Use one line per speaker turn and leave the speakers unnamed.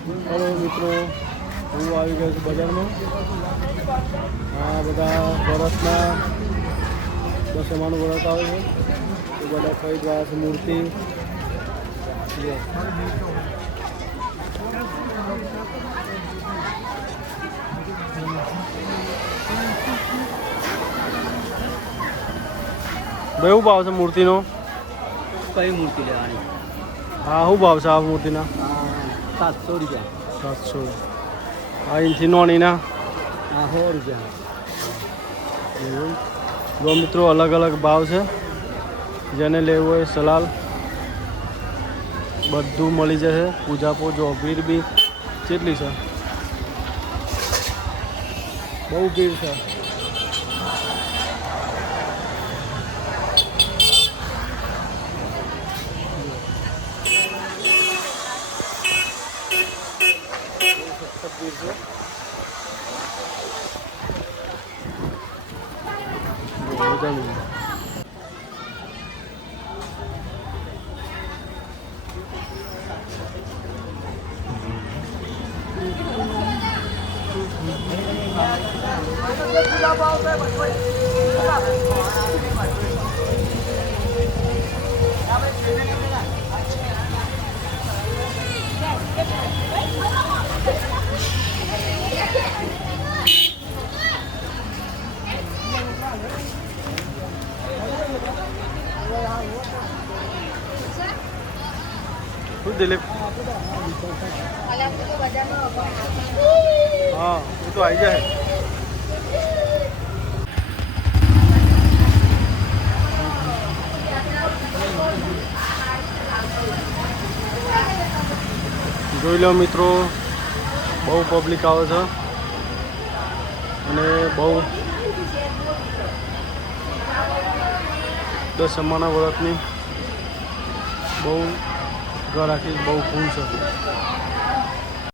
Hello મિત્રો હું આવી ગયો છું બજારમાં. આ બધા વરસના દસમાનું વરસ આવે છે. એ બધા કઈ ગયા છે મૂર્તિ. ભાઈ શું ભાવ છે મૂર્તિનો?
કઈ મૂર્તિ લેવાની?
હા શું ભાવ છે આ મૂર્તિના?
સાતસો રૂપિયા.
સાતસો. આ અહીંથી નોણીના.
આ સો રૂપિયા.
જો મિત્રો અલગ અલગ ભાવ છે. જેને લેવું હોય સલાલ. બધું મળી જશે. પૂજા જો ભીડ બી. કેટલી છે? બહુ ભીડ છે. 十。我在里面。不知道包在？શું દિલીપ હા, એ તો આવી જાય. જોઈ લો મિત્રો, બહુ પબ્લિક આવે છે. અને બહુ દસ અમાના વર્ષની બહુ ઘર આખી બહુ ફૂલ છે